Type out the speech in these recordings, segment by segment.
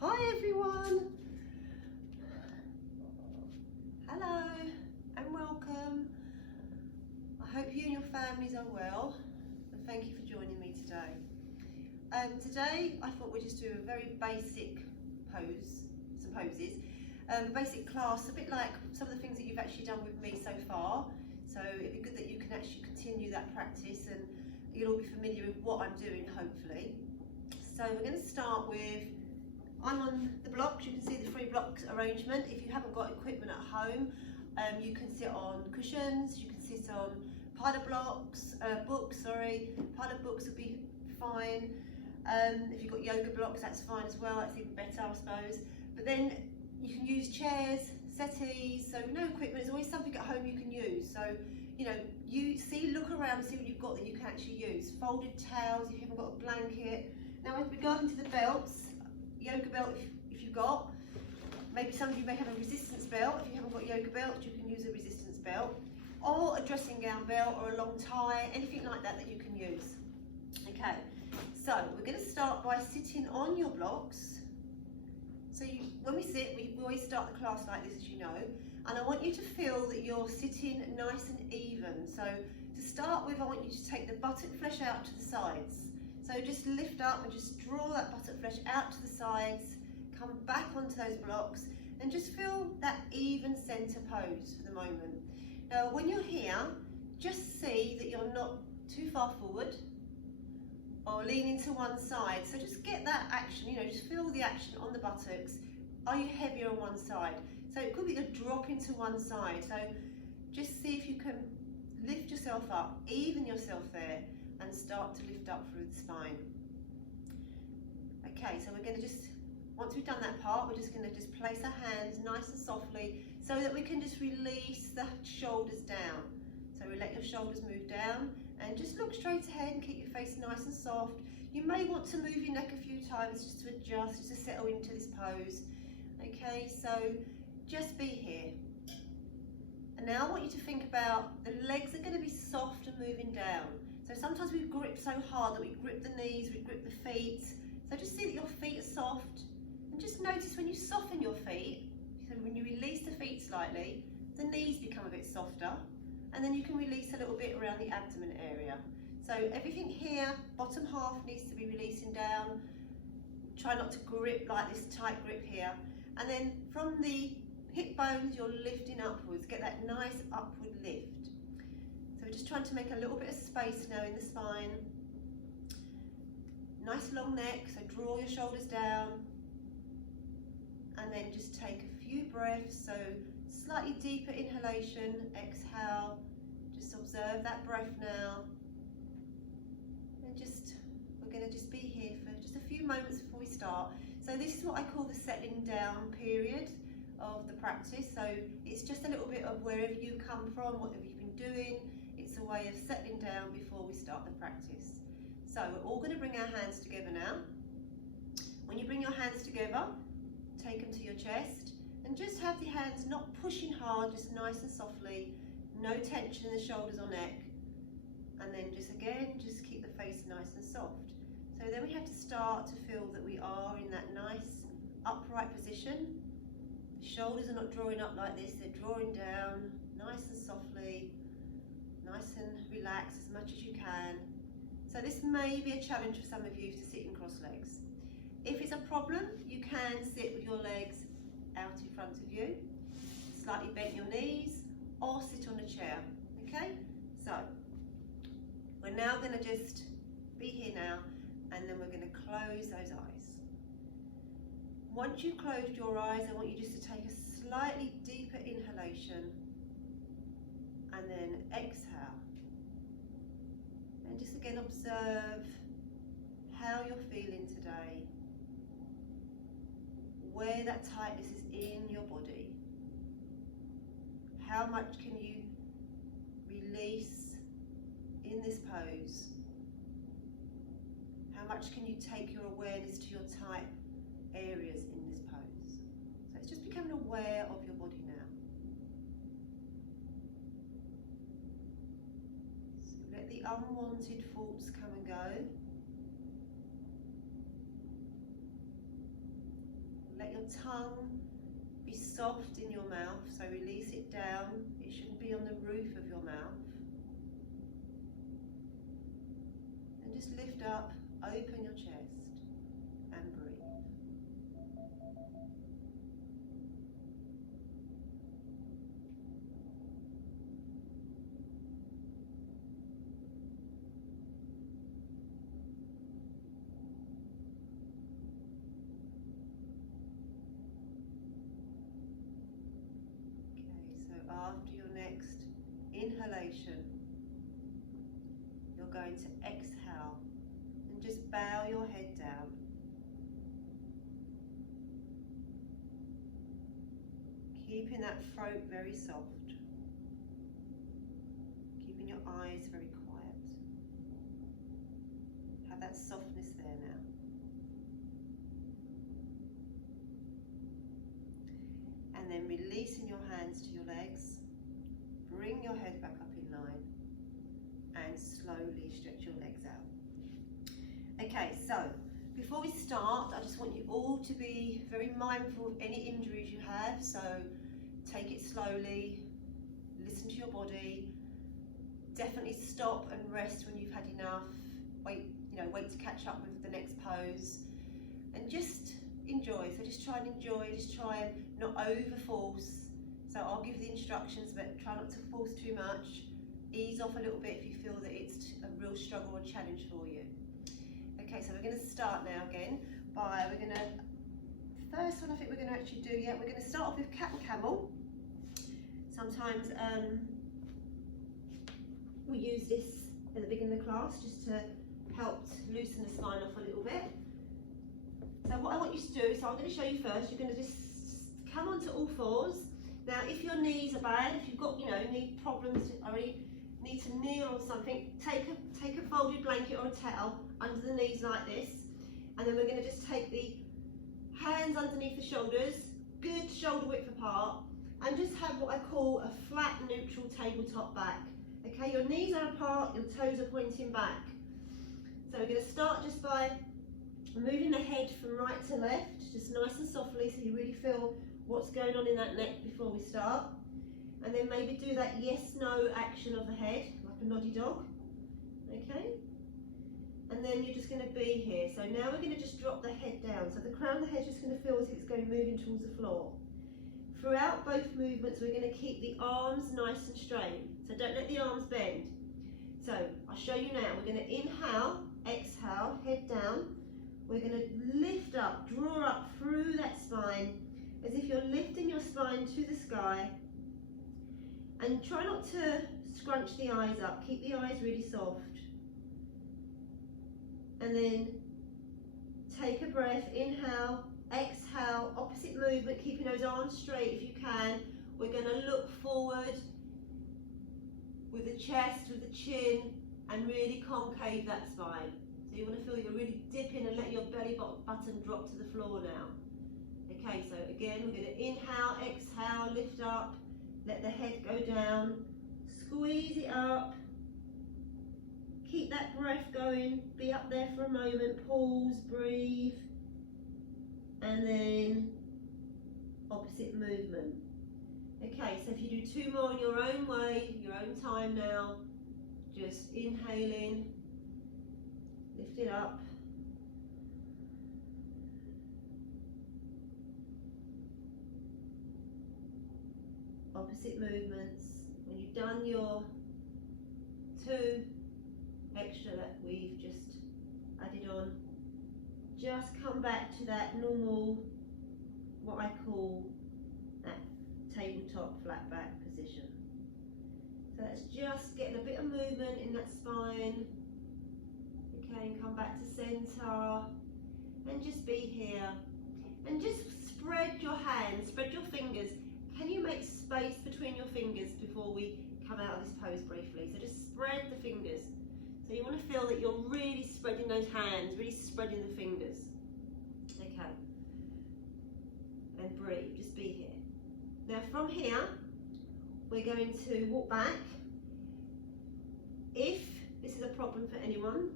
Hi everyone, hello and welcome. I hope you and your families are well and thank you for joining me today. Today I thought we'd just do a very basic some poses, basic class, a bit like some of the things that you've actually done with me so far. So it'd be good that you can actually continue that practice and you'll all be familiar with what I'm doing, hopefully. So we're going to start with, I'm on the blocks. You can see the 3 blocks arrangement. If you haven't got equipment at home, you can sit on cushions, you can sit on pile of books, pile of books would be fine. If you've got yoga blocks, that's fine as well, that's even better, I suppose. But then you can use chairs, settees, so no equipment, there's always something at home you can use. So, you know, look around and see what you've got that you can actually use. Folded towels, if you haven't got a blanket. Now as we go into the belts, yoga belt if you've got, maybe some of you may have a resistance belt. If you haven't got yoga belts, you can use a resistance belt, or a dressing gown belt, or a long tie, anything like that that you can use. Okay, so we're going to start by sitting on your blocks. So when we sit, we always start the class like this, as you know, and I want you to feel that you're sitting nice and even. So to start with, I want you to take the buttock flesh out to the sides. So just lift up and just draw that buttock flesh out to the sides, come back onto those blocks and just feel that even centre pose for the moment. Now when you're here, just see that you're not too far forward or leaning to one side. So just get that action, you know, just feel the action on the buttocks. Are you heavier on one side? So it could be a drop into one side. So just see if you can lift yourself up, even yourself there, and start to lift up through the spine. Okay, so we're going to just, once we've done that part, we're just going to just place our hands nice and softly so that we can just release the shoulders down. So we let your shoulders move down and just look straight ahead and keep your face nice and soft. You may want to move your neck a few times just to adjust, just to settle into this pose. Okay, so just be here. And now I want you to think about the legs are going to be soft and moving down. So sometimes we grip so hard that we grip the knees, we grip the feet. So just see that your feet are soft and just notice when you soften your feet, so when you release the feet slightly, the knees become a bit softer and then you can release a little bit around the abdomen area. So everything here, bottom half needs to be releasing down. Try not to grip like this tight grip here. And then from the hip bones, you're lifting upwards. Get that nice upward lift. So we're just trying to make a little bit of space now in the spine. Nice long neck, so draw your shoulders down. And then just take a few breaths, so slightly deeper inhalation, exhale. Just observe that breath now. And we're going to just be here for just a few moments before we start. So this is what I call the settling down period of the practice. So it's just a little bit of wherever you come from, what have you been doing. It's a way of settling down before we start the practice. So we're all going to bring our hands together now. When you bring your hands together, take them to your chest and just have the hands not pushing hard, just nice and softly, no tension in the shoulders or neck. And then just again, just keep the face nice and soft. So then we have to start to feel that we are in that nice upright position. The shoulders are not drawing up like this, they're drawing down nice and softly, nice and relaxed as much as you can. So this may be a challenge for some of you to sit in cross legs. If it's a problem, you can sit with your legs out in front of you, slightly bend your knees, or sit on a chair. Okay, so we're now going to just be here now, and then we're going to close those eyes. Once you've closed your eyes, I want you just to take a slightly deeper inhalation and then exhale. And just again observe how you're feeling today, where that tightness is in your body. How much can you release in this pose? How much can you take your awareness to your tight areas in this pose? So it's just becoming aware of your body now. So let the unwanted thoughts come and go. tongue be soft in your mouth, so release it down. It shouldn't be on the roof of your mouth. And just lift up, open your chest and breathe. After your next inhalation, you're going to exhale and just bow your head down. Keeping that throat very soft, keeping your eyes very quiet. Have that softness there now. And then releasing your hands to your legs, bring your head back up in line and slowly stretch your legs out. Okay, so before we start, I just want you all to be very mindful of any injuries you have. So take it slowly, listen to your body, definitely stop and rest when you've had enough, wait to catch up with the next pose, and just enjoy. So just try and enjoy, just try and not over force. So I'll give you the instructions, but try not to force too much. Ease off a little bit if you feel that it's a real struggle or challenge for you. Okay, so we're going to start now again by, first one I think we're going to actually do, we're going to start off with cat and camel. Sometimes we use this at the beginning of the class just to help loosen the spine off a little bit. So what I want you to do, so I'm going to show you first, you're going to just come onto all fours. Now if your knees are bad, if you've got, knee problems, already need to kneel or something, take a folded blanket or a towel under the knees like this, and then we're going to just take the hands underneath the shoulders, good shoulder width apart, and just have what I call a flat neutral tabletop back. Okay, your knees are apart, your toes are pointing back. So we're going to start just by moving the head from right to left, just nice and softly, so you really feel what's going on in that neck before we start. And then maybe do that yes-no action of the head, like a noddy dog. Okay? And then you're just going to be here. So now we're going to just drop the head down. So the crown of the head is just going to feel as if it's going moving towards the floor. Throughout both movements, we're going to keep the arms nice and straight. So don't let the arms bend. So I'll show you now. We're going to inhale, exhale, head down. We're going to lift up, draw up through that spine, as if you're lifting your spine to the sky. And try not to scrunch the eyes up. Keep the eyes really soft. And then take a breath, inhale, exhale, opposite movement, keeping those arms straight if you can. We're going to look forward with the chest, with the chin, and really concave that spine. So you want to feel you're really dipping and let your belly button drop to the floor now. Okay, so again, we're going to inhale, exhale, lift up, let the head go down, squeeze it up, keep that breath going, be up there for a moment, pause, breathe, and then opposite movement. Okay, so if you do two more in your own way, your own time now, just inhaling, lift it up, opposite movements. When you've done your two extra that we've just added on, just come back to that normal, what I call that tabletop flat back position. So that's just getting a bit of movement in that spine. Okay, and come back to center and just be here. And just spread your hands, spread your fingers. Can you make space between your fingers before we come out of this pose briefly? So just spread the fingers. So you want to feel that you're really spreading those hands, really spreading the fingers. Okay. And breathe, just be here. Now from here, we're going to walk back. If this is a problem for anyone,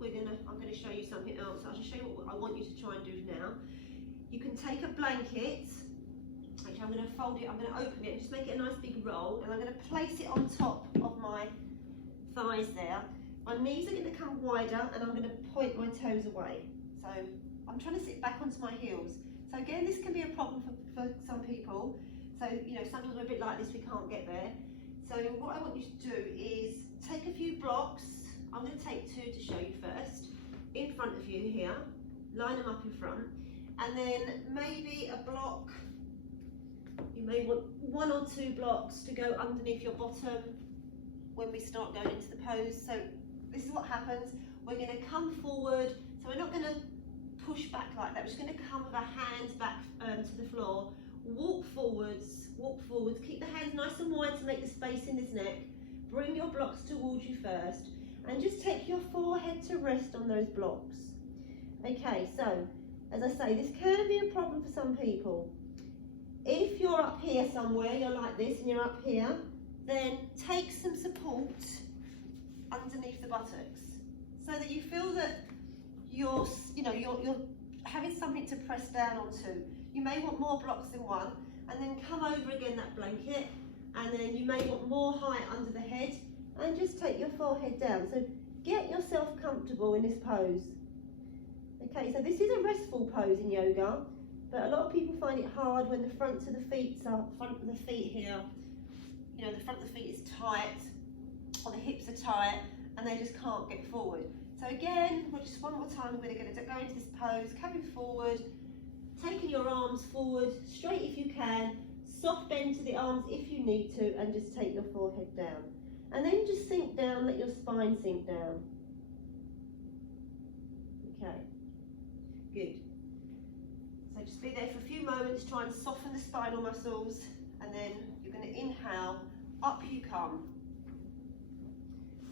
I'm going to show you something else. I'll just show you what I want you to try and do now. you can take a blanket, which I'm going to fold it, I'm going to open it, just make it a nice big roll, and I'm going to place it on top of my thighs there. My knees are going to come wider, and I'm going to point my toes away. So I'm trying to sit back onto my heels. So again, this can be a problem for some people. So, you know, sometimes we're a bit like this, we can't get there. So what I want you to do is take a few blocks. I'm going to take 2 to show you first, in front of you here. Line them up in front. And then maybe a block, you may want 1 or 2 blocks to go underneath your bottom when we start going into the pose. So this is what happens. We're going to come forward. So we're not going to push back like that. We're just going to come with our hands back to the floor. Walk forwards, keep the hands nice and wide to make the space in this neck. Bring your blocks towards you first, and just take your forehead to rest on those blocks. Okay, so as I say, this can be a problem for some people. If you're up here somewhere, you're like this and you're up here, then take some support underneath the buttocks so that you feel that you're having something to press down onto. You may want more blocks than 1, and then come over again that blanket, and then you may want more height under the head, and just take your forehead down. So get yourself comfortable in this pose. Okay, so this is a restful pose in yoga, but a lot of people find it hard when the front of the feet here, you know, the front of the feet is tight, or the hips are tight, and they just can't get forward. So again, just one more time, we're going to go into this pose, coming forward, taking your arms forward, straight if you can, soft bend to the arms if you need to, and just take your forehead down. And then just sink down, let your spine sink down. Okay, good. So just be there for a few moments, try and soften the spinal muscles, and then you're going to inhale, up you come.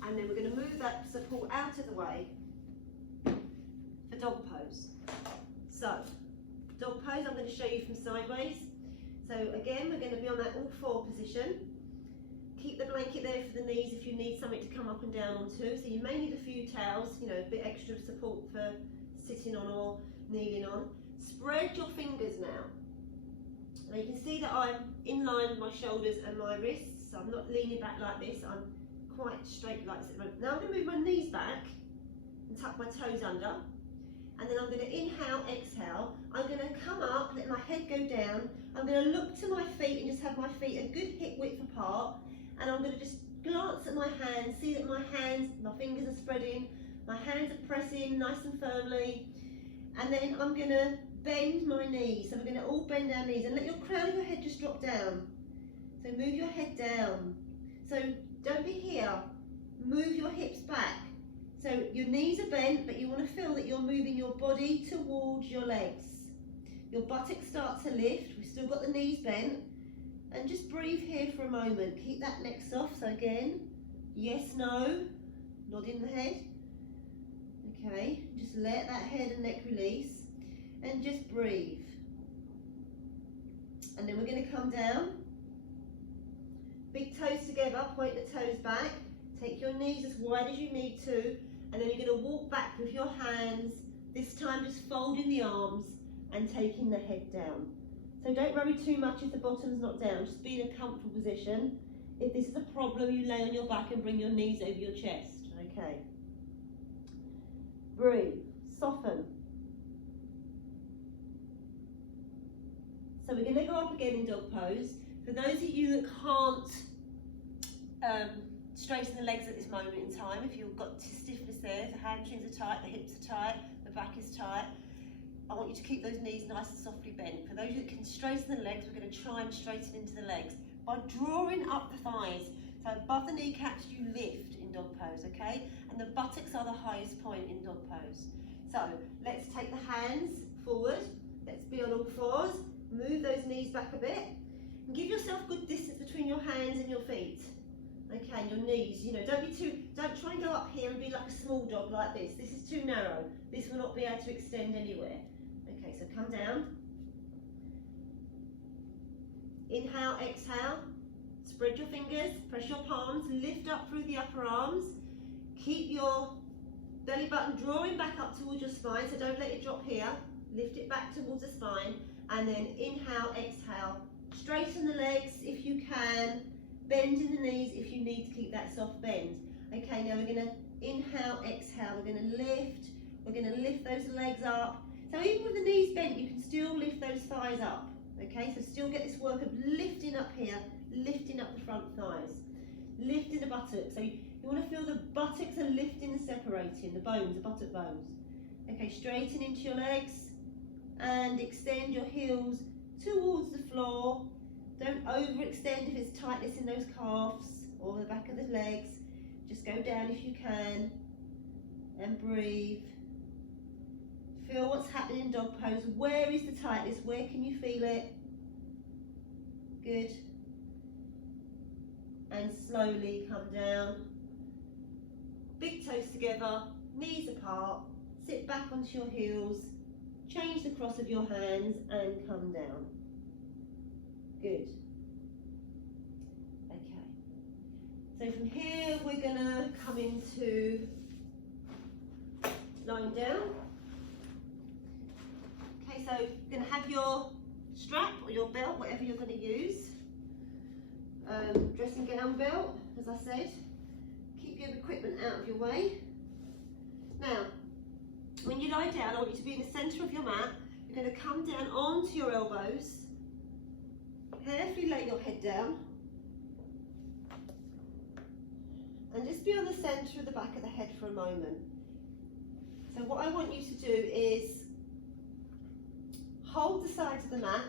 And then we're going to move that support out of the way for dog pose. So, dog pose, I'm going to show you from sideways. So again, we're going to be on that all 4 position. Keep the blanket there for the knees if you need something to come up and down onto. So you may need a few towels, you know, a bit extra support for sitting on or kneeling on. Spread your fingers now. Now you can see that I'm in line with my shoulders and my wrists. So I'm not leaning back like this, I'm quite straight like this. Now I'm going to move my knees back and tuck my toes under. And then I'm going to inhale, exhale. I'm going to come up, let my head go down. I'm going to look to my feet and just have my feet a good hip width apart. And I'm going to just glance at my hands, see that my fingers are spreading, my hands are pressing nice and firmly. And then I'm going to bend my knees. So we're going to all bend our knees and let your crown of your head just drop down. So move your head down. So don't be here. Move your hips back. So your knees are bent, but you want to feel that you're moving your body towards your legs. Your buttocks start to lift. We've still got the knees bent. And just breathe here for a moment. Keep that neck soft. So again, yes, no, nodding the head. Okay, just let that head and neck release. And just breathe. And then we're going to come down. Big toes together, point the toes back. Take your knees as wide as you need to. And then you're going to walk back with your hands, this time just folding the arms and taking the head down. So don't worry too much if the bottom's not down, just be in a comfortable position. If this is a problem, you lay on your back and bring your knees over your chest. Okay. Breathe, soften. So we're going to go up again in dog pose. For those of you that can't straighten the legs at this moment in time, if you've got stiffness there, the hamstrings are tight, the hips are tight, the back is tight, I want you to keep those knees nice and softly bent. For those of you that can straighten the legs, we're going to try and straighten into the legs by drawing up the thighs. So above the kneecaps you lift in dog pose, okay? And the buttocks are the highest point in dog pose. So let's take the hands forward, let's be on all 4s, move those knees back a bit, and give yourself good distance between your hands and your feet. Okay, your knees, you know, don't try and go up here and be like a small dog like this. This is too narrow. This will not be able to extend anywhere. Okay, so come down. Inhale, exhale. Spread your fingers, press your palms, lift up through the upper arms. Keep your belly button drawing back up towards your spine, so don't let it drop here. lift it back towards the spine, and then inhale, exhale. Straighten the legs if you can, bend in the knees if you need to keep that soft bend. Okay, now we're going to inhale, exhale, we're going to lift those legs up. So even with the knees bent, you can still lift those thighs up. Okay, so still get this work of lifting up here, lifting up the front thighs, lifting the buttocks. So you want to feel the buttocks are lifting and separating, the bones, the buttock bones. Okay, straighten into your legs and extend your heels towards the floor. Don't overextend if it's tightness in those calves or the back of the legs. Just go down if you can and breathe. Feel what's happening in dog pose. Where is the tightness? Where can you feel it? Good. And slowly come down. Big toes together, knees apart. Sit back onto your heels. Change the cross of your hands and come down. Good. Okay. So from here we're going to come into lying down. Okay, so you're going to have your strap or your belt, whatever you're going to use. Dressing gown belt, as I said. Keep your equipment out of your way. Now, when you lie down, I want you to be in the centre of your mat. You're going to come down onto your elbows. Carefully lay your head down. And just be on the centre of the back of the head for a moment. So what I want you to do is hold the sides of the mat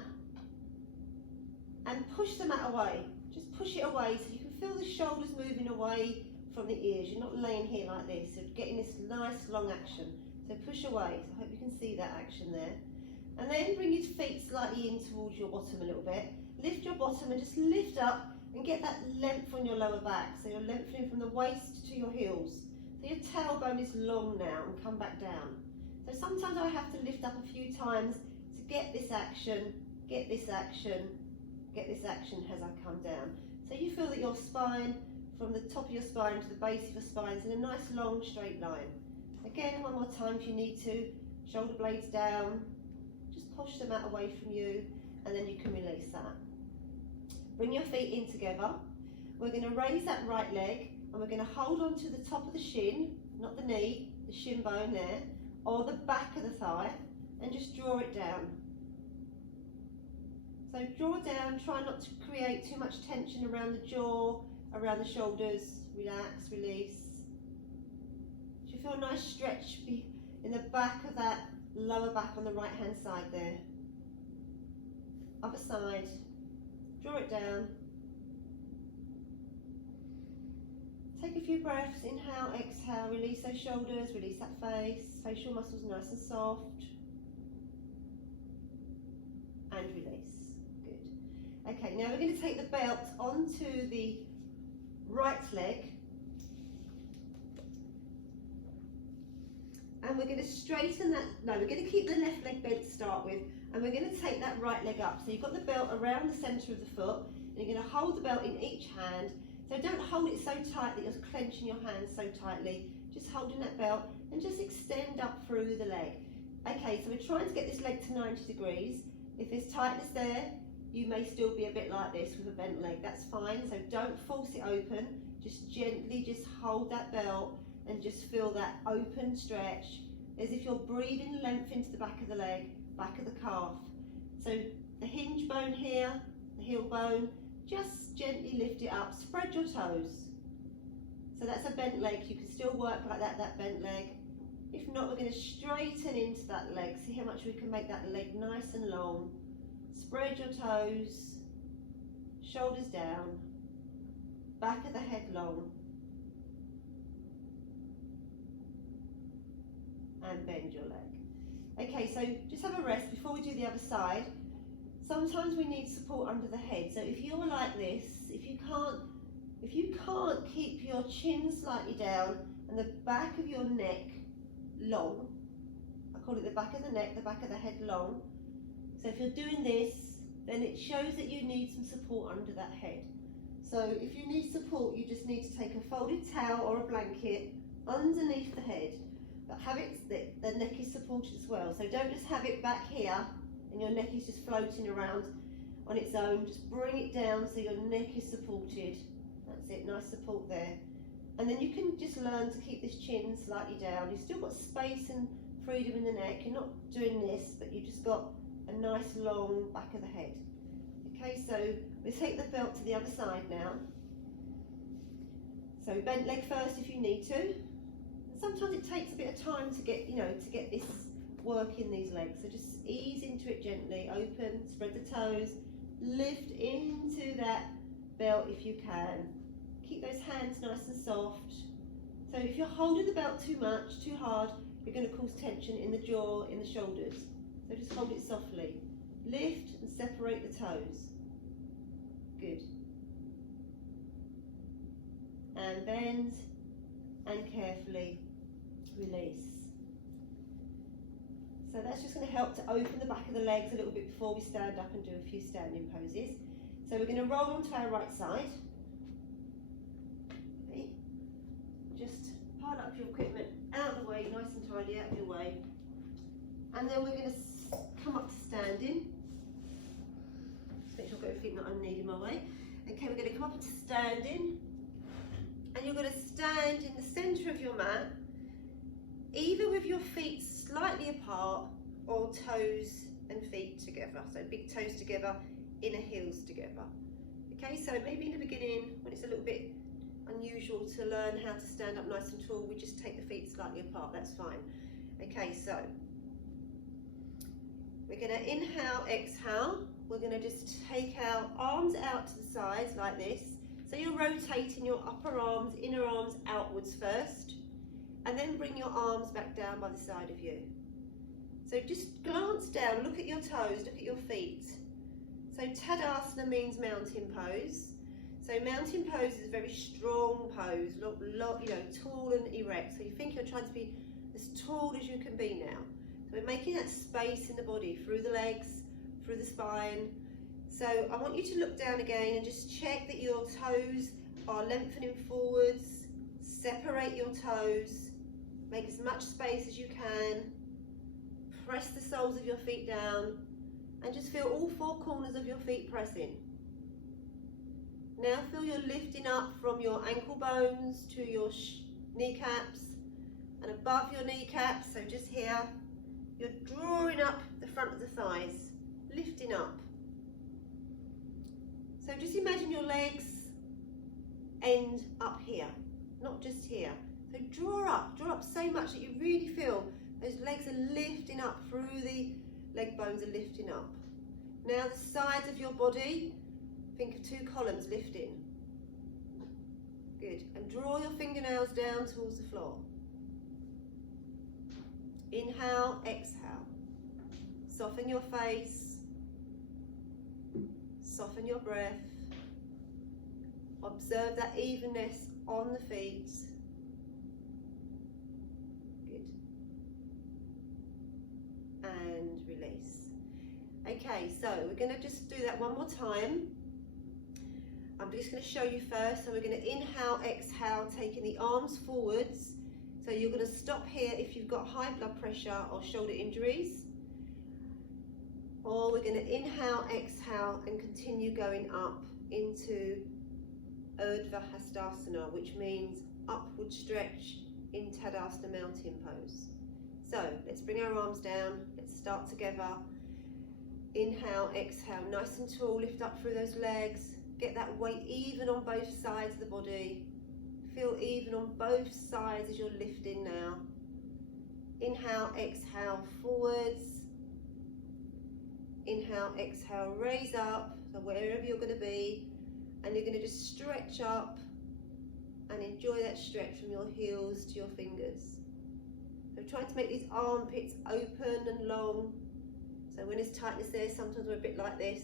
and push the mat away. Just push it away so you can feel the shoulders moving away from the ears. You're not laying here like this, so getting this nice long action. So push away. So I hope you can see that action there. And then bring your feet slightly in towards your bottom a little bit. Lift your bottom and just lift up and get that length on your lower back. So you're lengthening from the waist to your heels. So your tailbone is long now and come back down. So sometimes I have to lift up a few times to get this action, get this action, get this action as I come down. So you feel that your spine, from the top of your spine to the base of your spine, is in a nice long straight line. Again, one more time if you need to. Shoulder blades down. Just push the mat away from you and then you can release that. Bring your feet in together. We're going to raise that right leg and we're going to hold on to the top of the shin, not the knee, the shin bone there, or the back of the thigh, and just draw it down. So draw down, try not to create too much tension around the jaw, around the shoulders. Relax, release. Do you feel a nice stretch in the back of that lower back on the right hand side there? Other side. Draw it down. Take a few breaths. Inhale, exhale, release those shoulders, release that face. Facial muscles nice and soft. And release. Okay, now we're going to take the belt onto the right leg and we're going to straighten that, no, we're going to keep the left leg bent to start with and we're going to take that right leg up. So you've got the belt around the centre of the foot and you're going to hold the belt in each hand. So don't hold it so tight that you're clenching your hands so tightly, just holding that belt and just extend up through the leg. Okay, so we're trying to get this leg to 90 degrees. If there's tightness there, you may still be a bit like this with a bent leg, that's fine. So don't force it open, just gently just hold that belt and just feel that open stretch as if you're breathing length into the back of the leg, back of the calf. So the hinge bone here, the heel bone, just gently lift it up, spread your toes. So that's a bent leg, you can still work like that bent leg. If not, we're going to straighten into that leg, see how much we can make that leg nice and long. Spread your toes, shoulders down, back of the head long, and bend your leg. Okay, so just have a rest before we do the other side. Sometimes we need support under the head. So if you're like this, if you can't keep your chin slightly down and the back of your neck long, I call it the back of the neck, the back of the head long. So if you're doing this, then it shows that you need some support under that head. So if you need support, you just need to take a folded towel or a blanket underneath the head. but have it that the neck is supported as well. So don't just have it back here and your neck is just floating around on its own. Just bring it down so your neck is supported. That's it, nice support there. And then you can just learn to keep this chin slightly down. You've still got space and freedom in the neck. You're not doing this, but you've just got a nice long back of the head. Okay, so we take the belt to the other side now. So bent leg first if you need to. Sometimes it takes a bit of time to get, to get this work in these legs. So just ease into it gently, open, spread the toes, lift into that belt if you can. Keep those hands nice and soft. So if you're holding the belt too much, too hard, you're going to cause tension in the jaw, in the shoulders. So just hold it softly. Lift and separate the toes. Good. And bend and carefully release. So that's just going to help to open the back of the legs a little bit before we stand up and do a few standing poses. So we're going to roll onto our right side. Okay. Just pile up your equipment out of the way, nice and tidy, out of your way. And then we're going to come up to standing. Just make sure I've got everything that I need in my way. Okay, we're going to come up to standing. And you're going to stand in the centre of your mat, either with your feet slightly apart or toes and feet together. So big toes together, inner heels together. Okay, so maybe in the beginning, when it's a little bit unusual to learn how to stand up nice and tall, we just take the feet slightly apart, that's fine. Okay, so we're going to inhale, exhale. We're going to just take our arms out to the sides like this. So you're rotating your upper arms, inner arms outwards first, and then bring your arms back down by the side of you. So just glance down, look at your toes, look at your feet. So Tadasana means mountain pose. So mountain pose is a very strong pose, tall and erect. So you think you're trying to be as tall as you can be now. So we're making that space in the body, through the legs, through the spine. So I want you to look down again and just check that your toes are lengthening forwards. Separate your toes. Make as much space as you can. Press the soles of your feet down and just feel all four corners of your feet pressing. Now feel you're lifting up from your ankle bones to your kneecaps and above your kneecaps, so just here. You're drawing up the front of the thighs, lifting up. So just imagine your legs end up here, not just here. So draw up so much that you really feel those legs are lifting up, through the leg bones are lifting up. Now the sides of your body, think of two columns lifting. Good, and draw your fingernails down towards the floor. Inhale, exhale. Soften your face. Soften your breath. Observe that evenness on the feet. Good. And release. Okay, so we're going to just do that one more time. I'm just going to show you first. So we're going to inhale, exhale, taking the arms forwards. So you're going to stop here if you've got high blood pressure or shoulder injuries. Or we're going to inhale, exhale, and continue going up into Urdhva Hastasana, which means upward stretch in Tadasana mountain pose. So let's bring our arms down. Let's start together. Inhale, exhale, nice and tall. Lift up through those legs. Get that weight even on both sides of the body. Feel even on both sides as you're lifting now. Inhale, exhale, forwards. Inhale, exhale, raise up, so wherever you're going to be, and you're going to just stretch up and enjoy that stretch from your heels to your fingers. So try to make these armpits open and long. So when there's tightness there, sometimes we're a bit like this.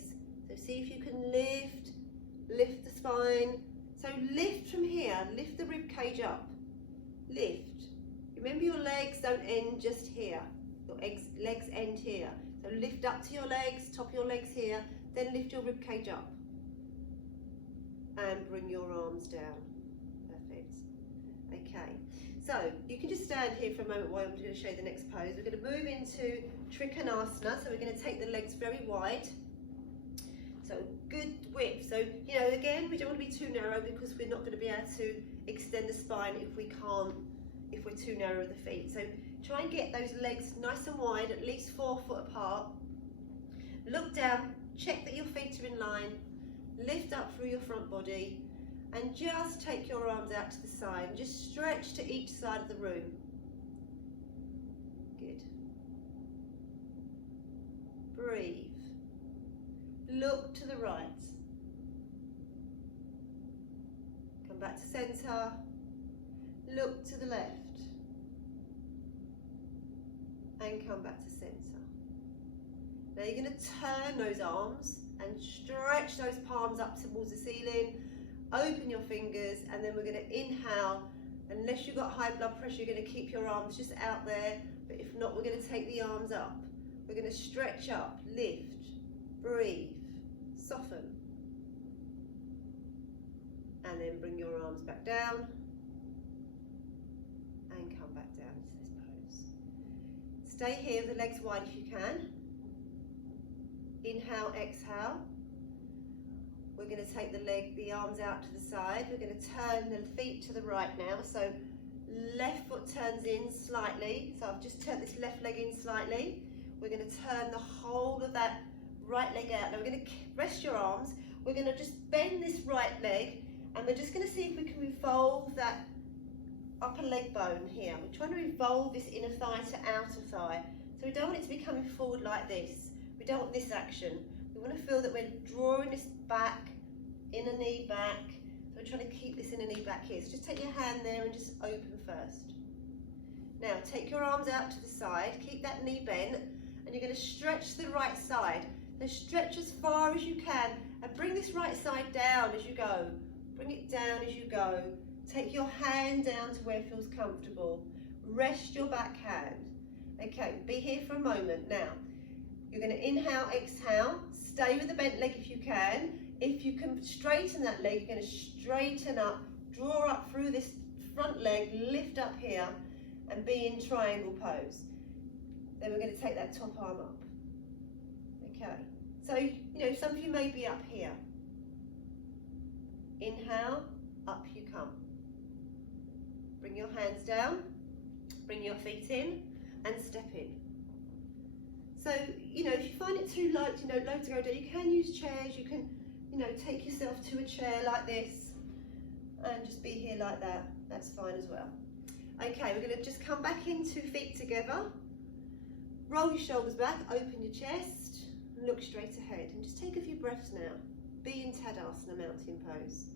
So see if you can lift the spine. So lift from here, lift the rib cage up, lift. Remember your legs don't end just here, your legs end here. So lift up to your legs, top of your legs here, then lift your rib cage up. And bring your arms down. Perfect. Okay, So you can just stand here for a moment while I'm going to show you the next pose. We're going to move into Trikonasana, so we're going to take the legs very wide. So good width. So, you know, again, we don't want to be too narrow because we're not going to be able to extend the spine if we're too narrow with the feet. So try and get those legs nice and wide, at least 4 foot apart. Look down, check that your feet are in line, lift up through your front body, and just take your arms out to the side and just stretch to each side of the room. Good. Breathe. Look to the right. Come back to centre. Look to the left. And come back to centre. Now you're going to turn those arms and stretch those palms up towards the ceiling. Open your fingers, and then we're going to inhale. Unless you've got high blood pressure, you're going to keep your arms just out there, but if not, we're going to take the arms up. We're going to stretch up, lift, breathe, soften, and then bring your arms back down and come back down into this pose. Stay here with the legs wide if you can. Inhale, exhale. We're going to take the arms out to the side. We're going to turn the feet to the right now. So left foot turns in slightly. So I've just turned this left leg in slightly. We're going to turn the whole of that right leg out. Now we're going to rest your arms. We're going to just bend this right leg, and we're just going to see if we can revolve that upper leg bone here. We're trying to revolve this inner thigh to outer thigh. So we don't want it to be coming forward like this. We don't want this action. We want to feel that we're drawing this back, inner knee back. So we're trying to keep this inner knee back here. So just take your hand there and just open first. Now take your arms out to the side, keep that knee bent, and you're going to stretch the right side. Now stretch as far as you can and bring this right side down as you go. Bring it down as you go. Take your hand down to where it feels comfortable. Rest your back hand. Okay, be here for a moment. Now, you're going to inhale, exhale. Stay with the bent leg if you can. If you can straighten that leg, you're going to straighten up, draw up through this front leg, lift up here, and be in triangle pose. Then we're going to take that top arm up. Okay, so, you know, some of you may be up here. Inhale, up you come. Bring your hands down, bring your feet in, and step in. So, you know, if you find it too light, you know, low to go down, you can use chairs. You can, you know, take yourself to a chair like this and just be here like that. That's fine as well. Okay, we're going to just come back into feet together. Roll your shoulders back, open your chest, and look straight ahead. And just take a few breaths now. Be in Tadasana, mountain pose.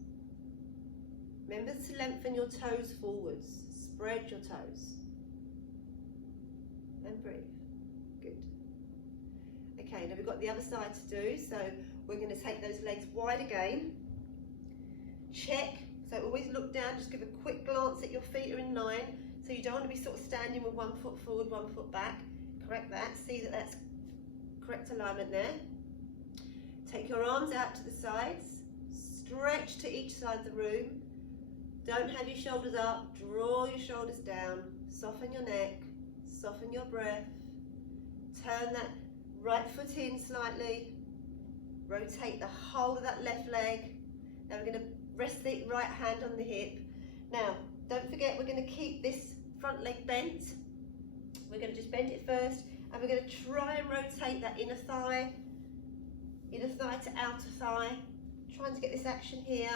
Remember to lengthen your toes forwards. Spread your toes. And breathe. Good. Okay, now we've got the other side to do. So we're going to take those legs wide again. Check. So always look down, just give a quick glance at your feet are in line. So you don't want to be sort of standing with 1 foot forward, 1 foot back. Correct that. See that that's correct alignment there. Take your arms out to the sides. Stretch to each side of the room. Don't have your shoulders up. Draw your shoulders down. Soften your neck. Soften your breath. Turn that right foot in slightly. Rotate the whole of that left leg. Now we're going to rest the right hand on the hip. Now, don't forget we're going to keep this front leg bent. We're going to just bend it first, and we're going to try and rotate that inner thigh to outer thigh. Trying to get this action here,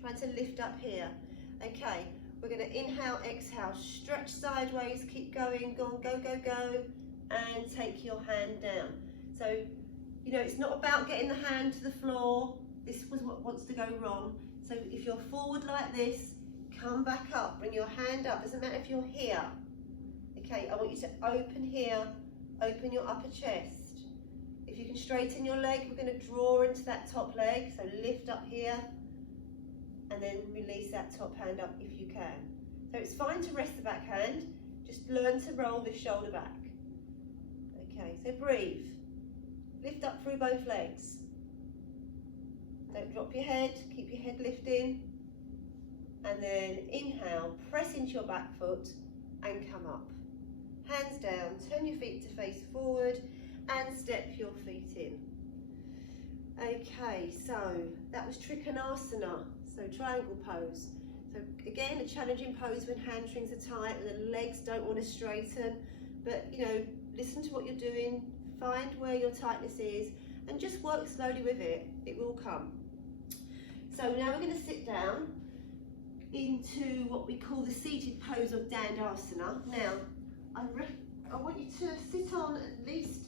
trying to lift up here. Okay, we're going to inhale, exhale, stretch sideways, keep going, go on, go, go, go, and take your hand down. So, you know, it's not about getting the hand to the floor. This was what wants to go wrong. So if you're forward like this, come back up, bring your hand up. Doesn't matter if you're here. Okay, I want you to open here, open your upper chest. If you can straighten your leg, we're going to draw into that top leg. So lift up here, and then release that top hand up if you can. So it's fine to rest the back hand, just learn to roll this shoulder back. Okay, so breathe. Lift up through both legs. Don't drop your head, keep your head lifting, and then inhale, press into your back foot and come up. Hands down, turn your feet to face forward and step your feet in. Okay, so that was Trikonasana, so triangle pose. So again, a challenging pose when hamstrings are tight and the legs don't want to straighten, but you know, listen to what you're doing, find where your tightness is and just work slowly with it, it will come. So now we're going to sit down into what we call the seated pose of Dandasana. Now, I want you to sit on at least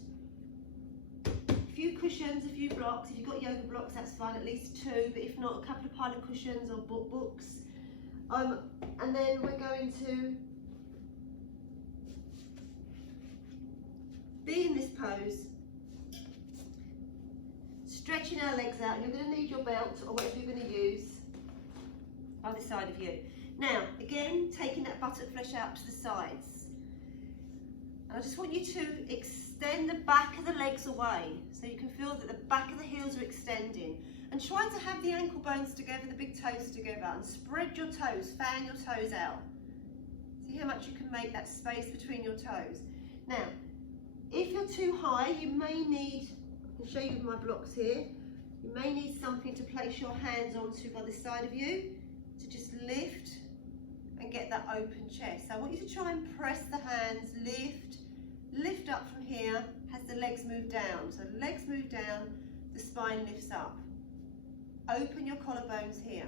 a few cushions, a few blocks. If you've got yoga blocks, that's fine, at least 2, but if not, a couple of pile of cushions or books. And then we're going to be in this pose, stretching our legs out. You're going to need your belt or whatever you're going to use either side of you. Now, again, taking that buttock flesh out to the sides. And I just want you to extend the back of the legs away so you can feel that the back of the heels are extending. And try to have the ankle bones together, the big toes together, and spread your toes, fan your toes out. See how much you can make that space between your toes. Now, if you're too high, you may need, I can show you with my blocks here, you may need something to place your hands onto by the side of you to just lift and get that open chest. So I want you to try and press the hands, lift up from here as the legs move down. So legs move down, the spine lifts up. Open your collarbones here.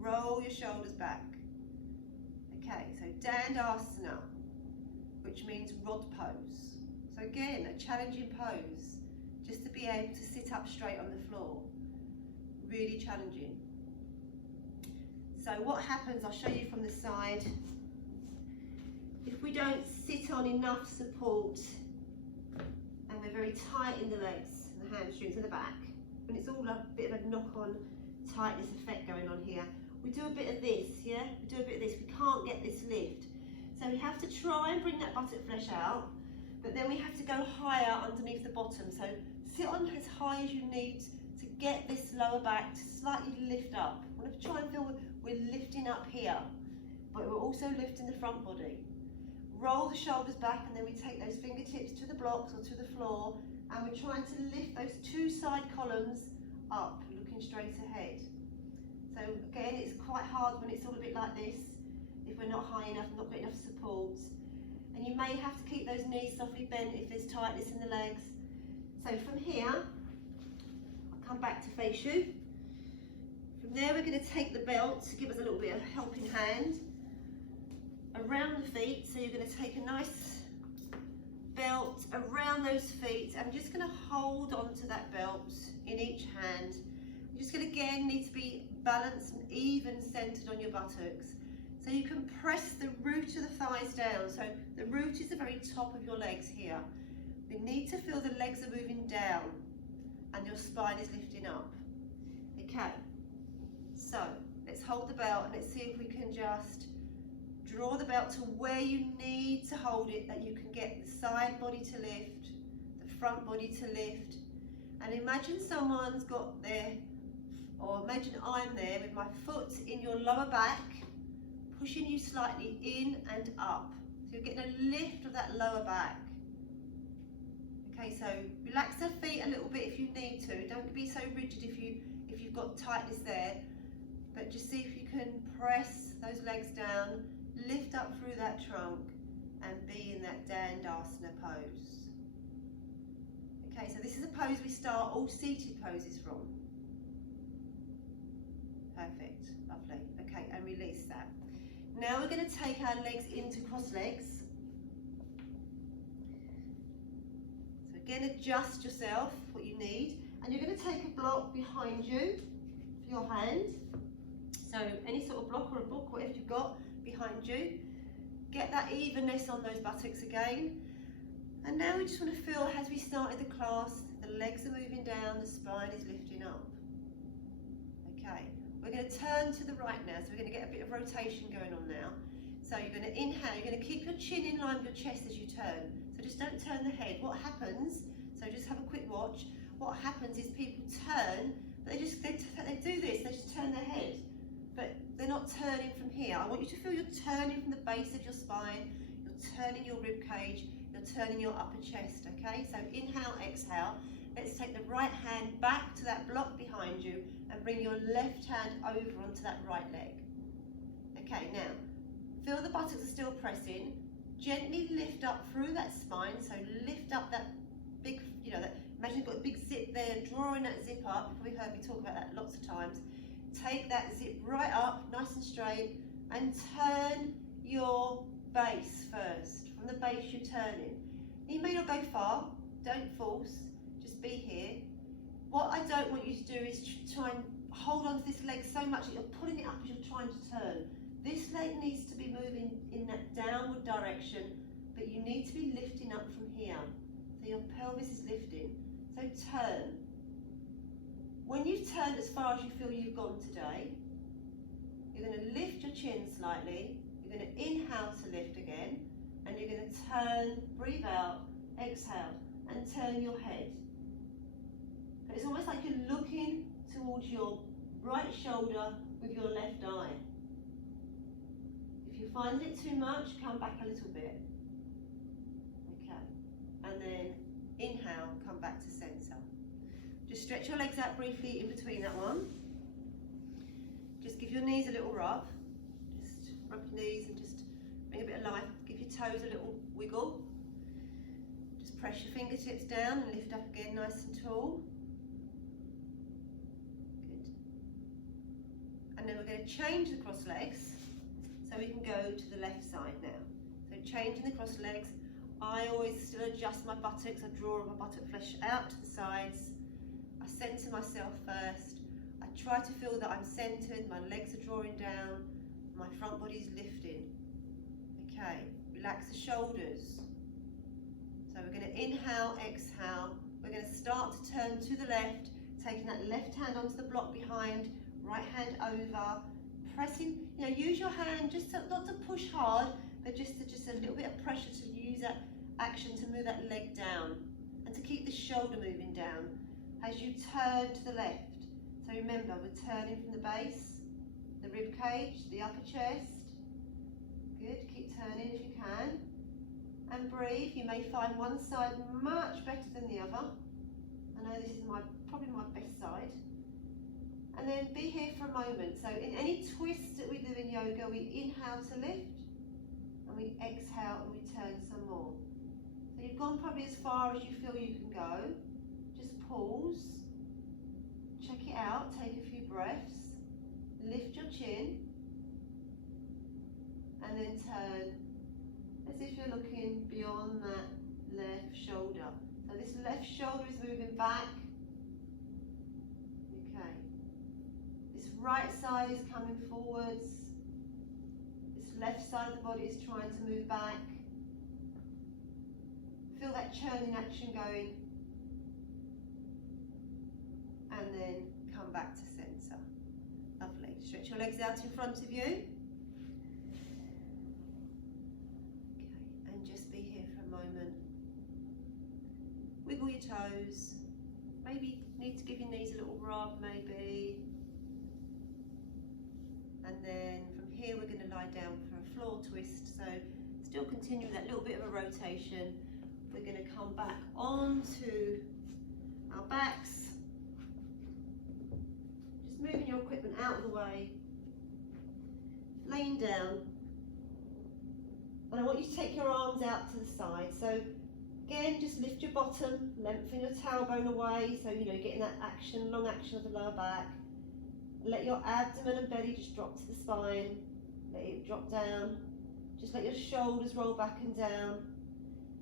Roll your shoulders back. Okay, so Dandasana, which means rod pose. So again, a challenging pose, just to be able to sit up straight on the floor. Really challenging. So what happens, I'll show you from the side. If we don't sit on enough support and we're very tight in the legs, and the hamstrings and the back, when it's all a bit of a knock-on tightness effect going on here, we do a bit of this, yeah? We do a bit of this, we can't get this lift. So we have to try and bring that buttock flesh out, but then we have to go higher underneath the bottom. So sit on as high as you need to get this lower back to slightly lift up. I want to try and feel we're lifting up here, but we're also lifting the front body. Roll the shoulders back, and then we take those fingertips to the blocks or to the floor, and we're trying to lift those 2 side columns up, looking straight ahead. So again, it's quite hard when it's all a bit like this, if we're not high enough, not got enough support. And you may have to keep those knees softly bent if there's tightness in the legs. So from here, I'll come back to face you. From there, we're going to take the belt to give us a little bit of helping hand around the feet. So you're going to take a nice belt around those feet. I'm just going to hold onto that belt in each hand. You're just going to again need to be balanced and even centered on your buttocks. So you can press the root of the thighs down. So the root is the very top of your legs here. You need to feel the legs are moving down and your spine is lifting up. Okay, so let's hold the belt and let's see if we can just draw the belt to where you need to hold it, that you can get the side body to lift, the front body to lift. And imagine someone's got their, or imagine I'm there with my foot in your lower back, pushing you slightly in and up. So you're getting a lift of that lower back. Okay, so relax the feet a little bit if you need to. Don't be so rigid if you've got tightness there. But just see if you can press those legs down, lift up through that trunk, and be in that Dandasana pose. Okay, so this is a pose we start all seated poses from. Perfect, lovely. Okay, and release that. Now we're going to take our legs into cross legs. So again, adjust yourself what you need, and you're going to take a block behind you for your hand. So any sort of block or a book, whatever you've got behind you. Get that evenness on those buttocks again. And now we just want to feel, as we started the class, the legs are moving down, the spine is lifting up. Okay, we're going to turn to the right now, so we're going to get a bit of rotation going on now. So you're going to inhale, you're going to keep your chin in line with your chest as you turn. So just don't turn the head. What happens, so just have a quick watch, what happens is people turn, but they do this, they just turn their head. But they're not turning from here. I want you to feel you're turning from the base of your spine, you're turning your rib cage, you're turning your upper chest, okay? So inhale, exhale. Let's take the right hand back to that block behind you and bring your left hand over onto that right leg. Okay, now, feel the buttocks are still pressing. Gently lift up through that spine, so lift up that big, imagine you've got a big zip there, drawing that zip up. You've probably heard me talk about that lots of times. Take that zip right up, nice and straight, and turn your base first. From the base you're turning. You may not go far, don't force, just be here. What I don't want you to do is try and hold on to this leg so much that you're pulling it up as you're trying to turn. This leg needs to be moving in that downward direction, but you need to be lifting up from here. So your pelvis is lifting. So turn. When you've turned as far as you feel you've gone today, you're going to lift your chin slightly, you're going to inhale to lift again, and you're going to turn, breathe out, exhale, and turn your head. It's almost like you're looking towards your right shoulder with your left eye. If you're finding it too much, come back a little bit. Okay, and then inhale, come back to centre. Just stretch your legs out briefly in between that one. Just give your knees a little rub. Just rub your knees and just bring a bit of life. Give your toes a little wiggle. Just press your fingertips down and lift up again nice and tall. Good. And then we're going to change the cross legs so we can go to the left side now. So changing the cross legs, I always still adjust my buttocks. I draw my buttock flesh out to the sides. I centre myself first. I try to feel that I'm centred, my legs are drawing down, my front body's lifting. Okay, relax the shoulders. So we're going to inhale, exhale. We're going to start to turn to the left, taking that left hand onto the block behind, right hand over, pressing, use your hand just not to push hard, but just a little bit of pressure to use that action to move that leg down and to keep the shoulder moving down as you turn to the left. So remember, we're turning from the base, the rib cage, the upper chest. Good, keep turning if you can. And breathe. You may find one side much better than the other. I know this is probably my best side. And then be here for a moment. So in any twists that we do in yoga, we inhale to lift, and we exhale and we turn some more. So you've gone probably as far as you feel you can go. Just pause, check it out, take a few breaths, lift your chin, and then turn as if you're looking beyond that left shoulder. So this left shoulder is moving back. Okay. This right side is coming forwards. This left side of the body is trying to move back. Feel that churning action going. And then come back to centre. Lovely. Stretch your legs out in front of you. Okay, and just be here for a moment. Wiggle your toes. Maybe need to give your knees a little rub, maybe. And then from here we're going to lie down for a floor twist. So still continue that little bit of a rotation. We're going to come back onto our backs. Moving your equipment out of the way, laying down, and I want you to take your arms out to the side. So again, just lift your bottom, lengthen your tailbone away, so you're getting that action, long action of the lower back. Let your abdomen and belly just drop to the spine, let it drop down. Just let your shoulders roll back and down,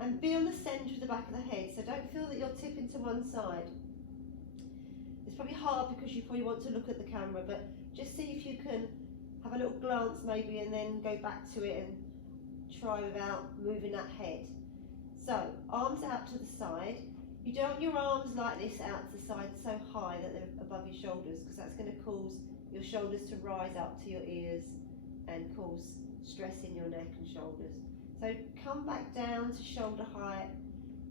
and be on the centre of the back of the head, so don't feel that you're tipping to one side. It's probably hard because you probably want to look at the camera, but just see if you can have a little glance maybe and then go back to it and try without moving that head. So, arms out to the side. You don't want your arms like this out to the side so high that they're above your shoulders, because that's going to cause your shoulders to rise up to your ears and cause stress in your neck and shoulders. So come back down to shoulder height,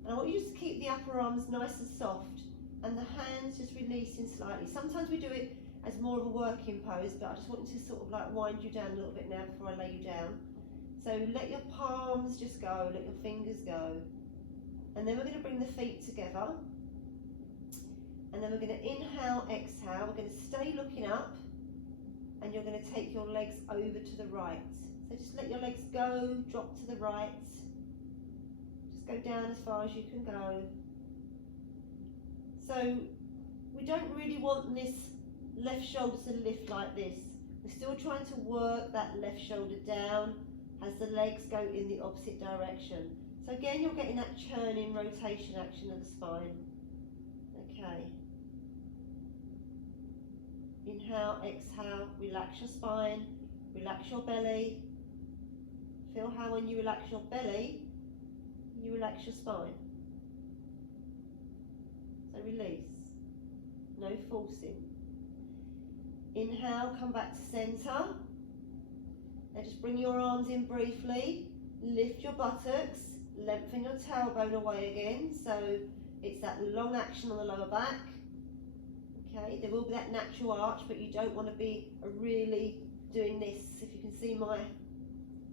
and I want you just to keep the upper arms nice and soft and the hands just releasing slightly. Sometimes we do it as more of a working pose, but I just want to sort of like wind you down a little bit now before I lay you down. So let your palms just go, let your fingers go. And then we're going to bring the feet together. And then we're going to inhale, exhale. We're going to stay looking up. And you're going to take your legs over to the right. So just let your legs go, drop to the right. Just go down as far as you can go. So we don't really want this left shoulder to lift like this. We're still trying to work that left shoulder down as the legs go in the opposite direction. So again, you're getting that churning rotation action of the spine. Okay. Inhale, exhale, relax your spine, relax your belly. Feel how when you relax your belly, you relax your spine. So release, no forcing. Inhale, come back to centre. Now just bring your arms in briefly, lift your buttocks, lengthen your tailbone away again, so it's that long action on the lower back. Okay, there will be that natural arch, but you don't want to be really doing this. If you can see my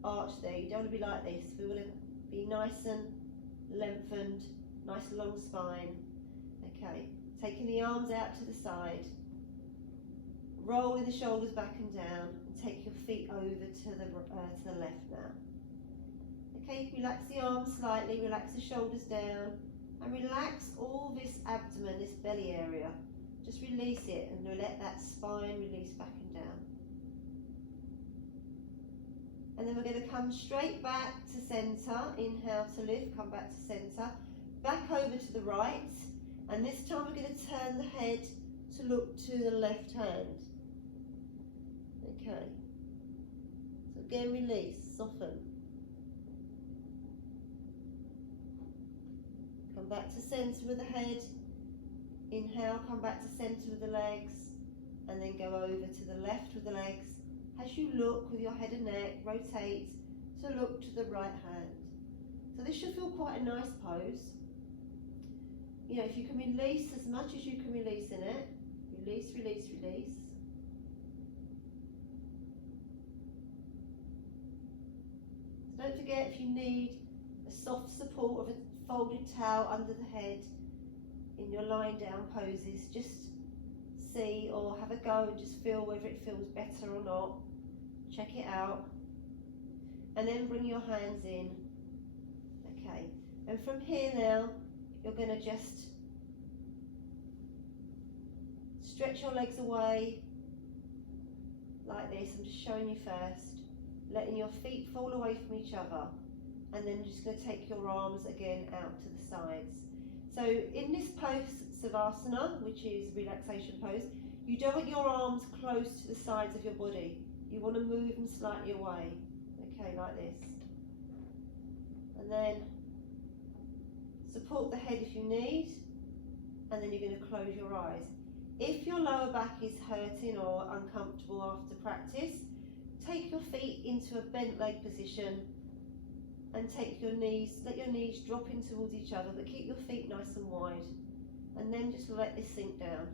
arch there, you don't want to be like this. We want to be nice and lengthened, nice long spine. Okay, taking the arms out to the side, rolling the shoulders back and down, and take your feet over to the left now. Okay, relax the arms slightly, relax the shoulders down, and relax all this abdomen, this belly area. Just release it and let that spine release back and down. And then we're going to come straight back to centre. Inhale to lift, come back to centre. Back over to the right. And this time we're going to turn the head to look to the left hand. Okay. So again, release, soften. Come back to centre with the head. Inhale, come back to centre with the legs, and then go over to the left with the legs. As you look with your head and neck, rotate to look to the right hand. So this should feel quite a nice pose. You know, if you can release as much as you can release in it, release, release, release. So don't forget, if you need a soft support of a folded towel under the head, in your lying down poses, just see or have a go and just feel whether it feels better or not. Check it out. And then bring your hands in. Okay. And from here now, you're going to just stretch your legs away like this. I'm just showing you first. Letting your feet fall away from each other. And then you're just going to take your arms again out to the sides. So in this pose, Savasana, which is relaxation pose, you don't want your arms close to the sides of your body. You want to move them slightly away. Okay, like this. And then support the head if you need, and then you're going to close your eyes. If your lower back is hurting or uncomfortable after practice, take your feet into a bent leg position and take your knees, let your knees drop in towards each other, but keep your feet nice and wide. And then just let this sink down,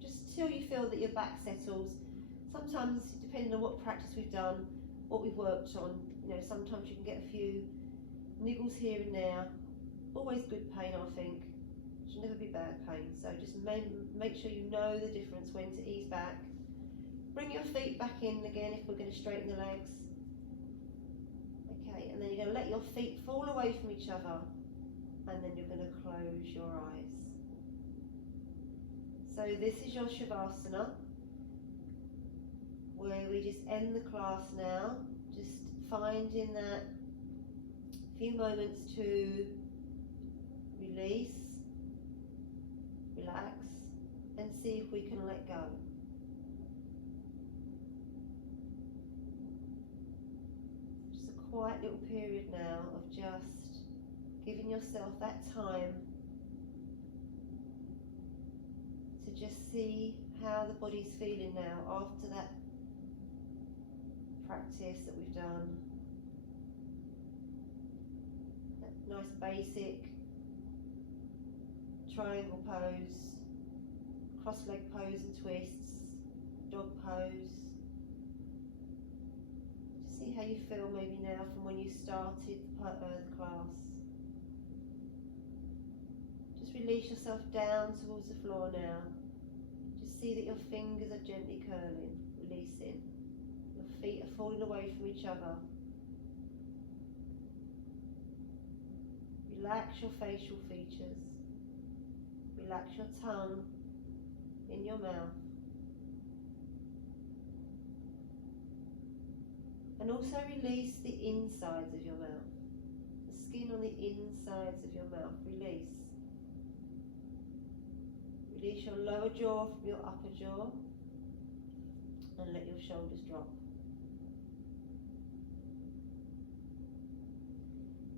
just till you feel that your back settles. Sometimes, depending on what practice we've done, what we've worked on, you know, sometimes you can get a few niggles here and there. Always good pain, I think. Should never be bad pain. So just make sure you know the difference when to ease back. Bring your feet back in again if we're going to straighten the legs. Okay, and then you're going to let your feet fall away from each other, and then you're going to close your eyes. So this is your Shavasana, where we just end the class now, just finding that few moments to release, relax, and see if we can let go. Just a quiet little period now of just giving yourself that time to just see how the body's feeling now after that practice that we've done. That nice basic triangle pose, cross leg pose and twists. dog pose. Just see how you feel maybe now from when you started the class. Just release yourself down towards the floor now. Just see that your fingers are gently curling, releasing. Your feet are falling away from each other. Relax your facial features. Relax your tongue in your mouth. And also release the insides of your mouth. The skin on the insides of your mouth. Release. Release your lower jaw from your upper jaw. And let your shoulders drop.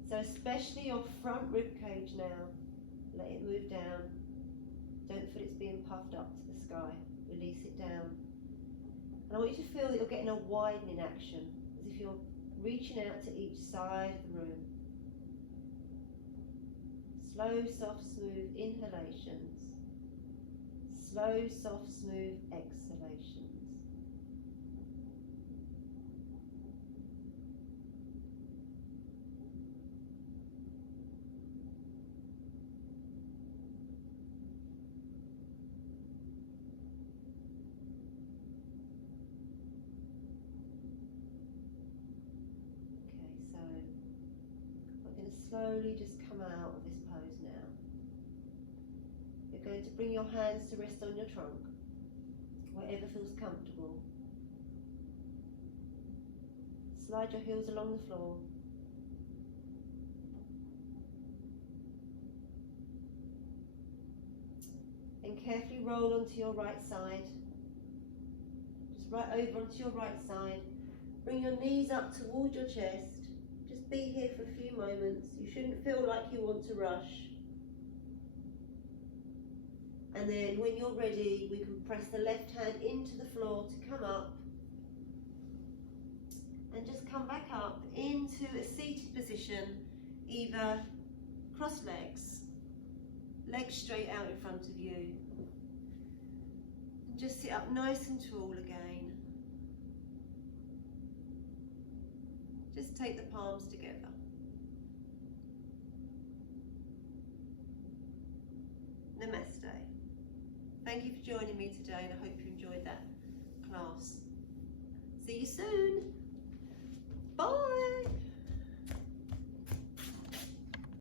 So especially your front rib cage now. Let it move down. Don't feel it's being puffed up to the sky. Release it down. And I want you to feel that you're getting a widening action, as if you're reaching out to each side of the room. Slow, soft, smooth inhalations. Slow, soft, smooth exhalations. Slowly just come out of this pose now. You're going to bring your hands to rest on your trunk, wherever feels comfortable. Slide your heels along the floor. And carefully roll onto your right side. Just right over onto your right side. Bring your knees up towards your chest. Just be here for a few moments. You shouldn't feel like you want to rush. And then when you're ready, we can press the left hand into the floor to come up. And just come back up into a seated position, either cross legs, legs straight out in front of you. And just sit up nice and tall again. Just take the palms together. Namaste. Thank you for joining me today, and I hope you enjoyed that class. See you soon. Bye.